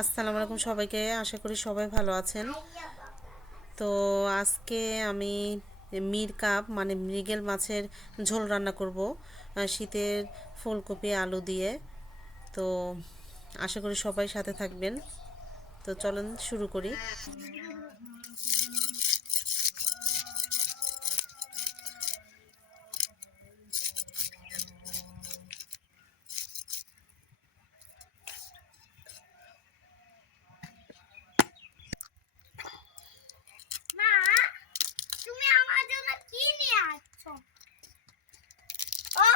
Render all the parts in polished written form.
আসসালামু আলাইকুম সবাইকে, আশা করি সবাই ভালো আছেন। তো আজকে আমি মির কাপ মানে মৃগেল মাছের ঝোল রান্না করব শীতের ফুলকপি আলু দিয়ে। তো আশা করি সবাই সাথে থাকবেন। তো চলেন শুরু করি। মা, তুমি আমার জন্য কি নিয়ে আসছো? ও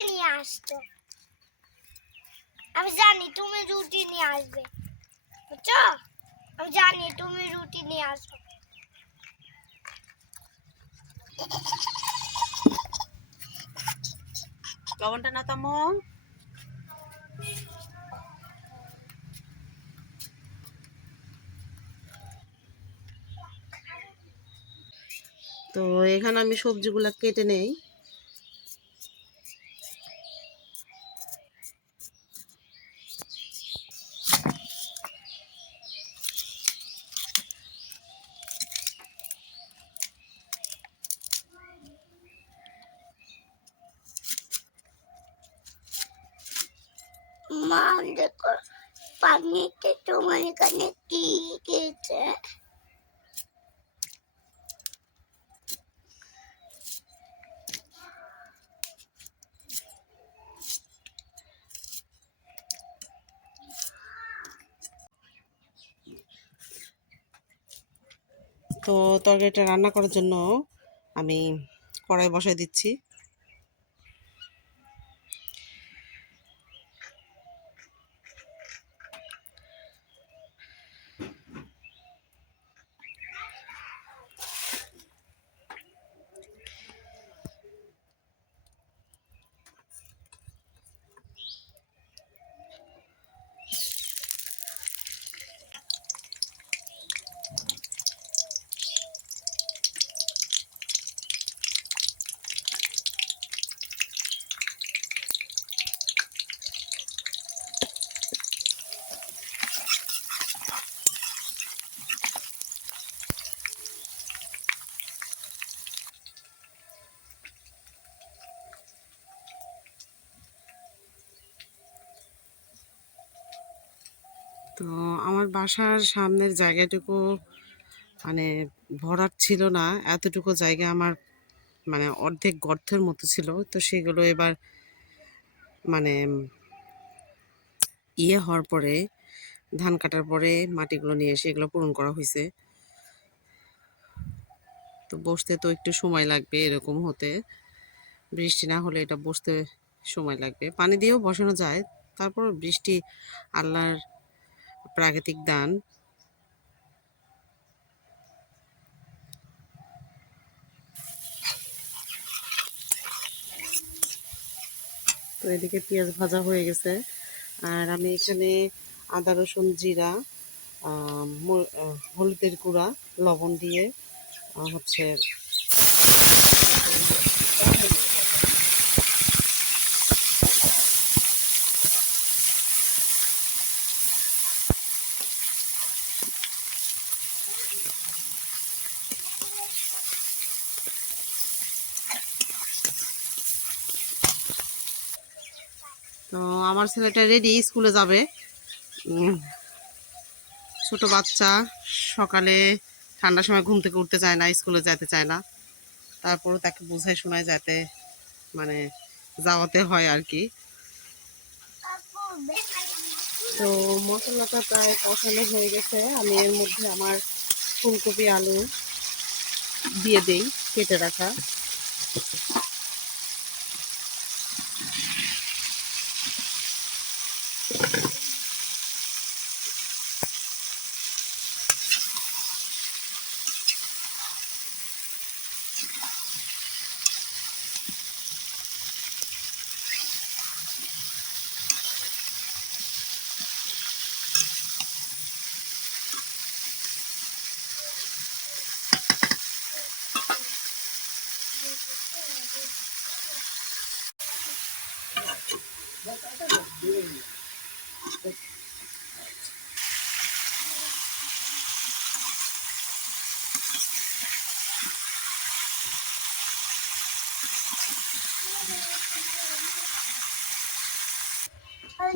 নিয়ে আসছো। আমি জানি তুমি রুটি নিয়ে আসবে, বুঝছো? আমি জানি তুমি রুটি নিয়ে আসবে। লবণটা না তামো। তো এখানে আমি সবজিগুলো কেটে নেই। মা, দেখো পানিতে তোমার এখানে কি গেছে? তো তরকারিটা রান্না করার জন্য আমি কড়াই বসাই দিচ্ছি। তো আমার বাসার সামনের জায়গাটুকু মানে ভরাট ছিল না, এতটুকু জায়গা আমার মানে অর্ধেক গর্তের মতো ছিল। তো সেগুলো এবার মানে হওয়ার পরে, ধান কাটার পরে মাটিগুলো নিয়ে এসে এগুলো পূরণ করা হয়েছে। তো বসতে তো একটু সময় লাগবে, এরকম হতে বৃষ্টি না হলে এটা বসতে সময় লাগবে। পানি দিয়েও বসানো যায়, তারপর বৃষ্টি আল্লাহর প্রাকৃতিক দান। তো এদিকে পেঁয়াজ ভাজা হয়ে গেছে, আর আমি এখানে আদা রসুন জিরা হলুদের গুঁড়া লবণ দিয়ে হচ্ছে তো আমার ছেলেটা রেডি, স্কুলে যাবে। ছোট বাচ্চা, সকালে ঠান্ডার সময় ঘুম থেকে উঠতে চায় না, স্কুলে যেতে চায় না। তারপরও তাকে বোঝায় শোনায় যাতে মানে যাওয়াতে হয় আর কি। তো মশলাটা প্রায় কষানো হয়ে গেছে, আমি এর মধ্যে আমার ফুলকপি আলু দিয়ে দেই কেটে রাখা।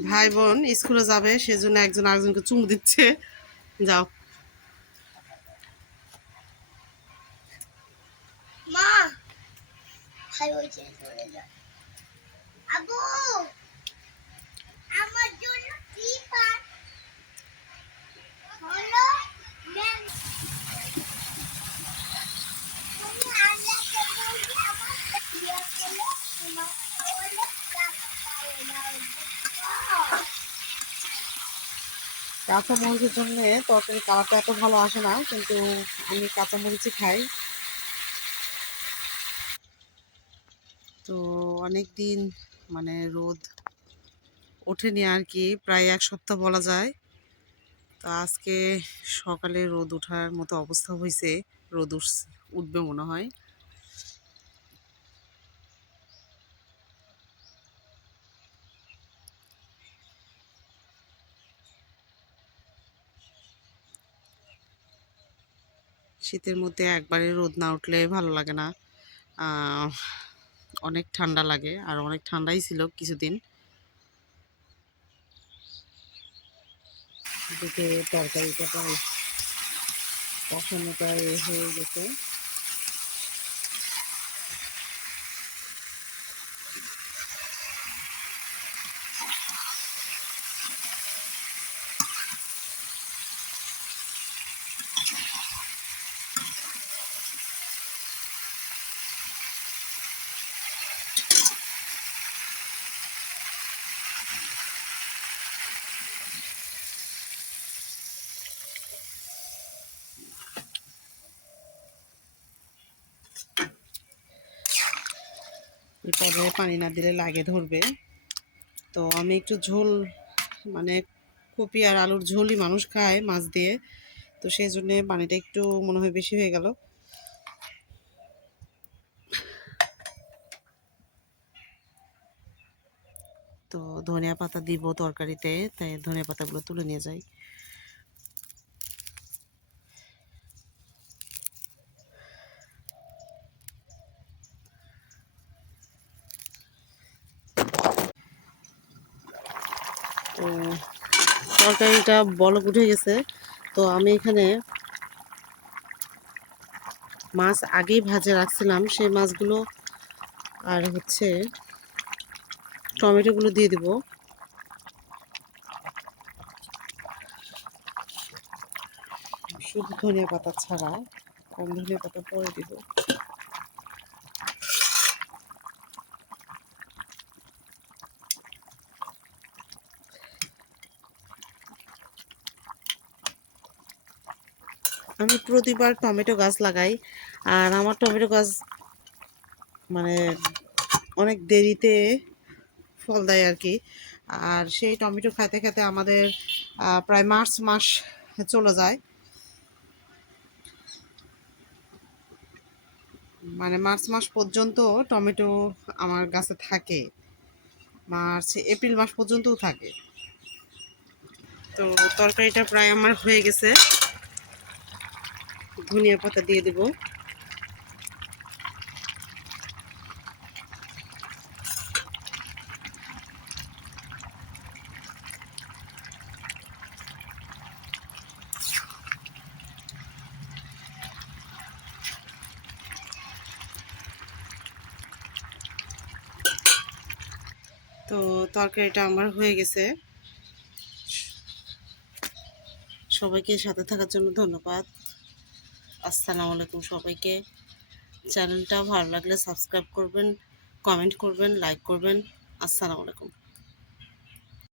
ভাই বোন স্কুলে যাবে, সেজন্য একজন আরেকজনকে চুমু দিচ্ছে। যাও। মা ভাই ওই যে চলে যায়। আবু আমার জন্য কি পান হলো ম্যাম তুমি আগে বলছি আমার বিয়ে করলে তোমার হলো টাকা পাবে না। কাঁচা মরিচের জন্য তরকারি কালারটা এত ভালো আসে না, কিন্তু আমি কাঁচা মরিচই খাই। তো অনেক দিন মানে রোদ ওঠেনি আর কি, প্রায় 1 সপ্তাহ বলা যায়। তো আজকে সকালে রোদ ওঠার মতো অবস্থা হয়েছে, রোদ উঠবে মনে হয়। শীতের মধ্যে একবারে রোদ না উঠলে ভালো লাগে না। আহ, অনেক ঠান্ডা লাগে, আর অনেক ঠান্ডাই ছিল কিছুদিন। এদিকে তরকারিটা প্রায় কষানো প্রায় হয়ে গেছে। এরপরে পানি না দিলে লাগে ধরবে। তো আমি একটু ঝোল, মানে কপি আর আলুর ঝোলই মানুষ খায় মাছ দিয়ে, তো সেই জন্য পানিটা একটু মনে হয় বেশি হয়ে গেল। তো ধনিয়া পাতা দিব তরকারিতে, তাই ধনিয়া পাতাগুলো তুলে নিয়ে যাই। তো তরকারিটা বলক উঠে গেছে। তো আমি এখানে মাছ আগেই ভাজে রাখছিলাম, সেই মাছগুলো আর হচ্ছে টমেটোগুলো দিয়ে দিব, শুধু ধনিয়া পাতা ছাড়া, কারণ ধনিয়া পাতা পরে দিব। আমি প্রতিবার টমেটো গাছ লাগাই, আর আমার টমেটো গাছ মানে অনেক দেরিতে ফল দেয় আর কি। আর সেই টমেটো খেতে খেতে আমাদের প্রায় মার্চ মাস চলে যায়। মানে মার্চ মাস পর্যন্ত টমেটো আমার গাছে থাকে, মার্চ এপ্রিল মাস পর্যন্তও থাকে। তো তরকারিটা প্রায় আমার হয়ে গেছে, ধনিয়া পাতা দিয়ে দেব। তো তরকারিটা আমার হয়ে গেছে। সবাইকে সাথে থাকার জন্য ধন্যবাদ। আসসালামু আলাইকুম সবাইকে। চ্যানেলটা ভালো লাগলে সাবস্ক্রাইব করবেন, কমেন্ট করবেন, লাইক করবেন। আসসালামু আলাইকুম।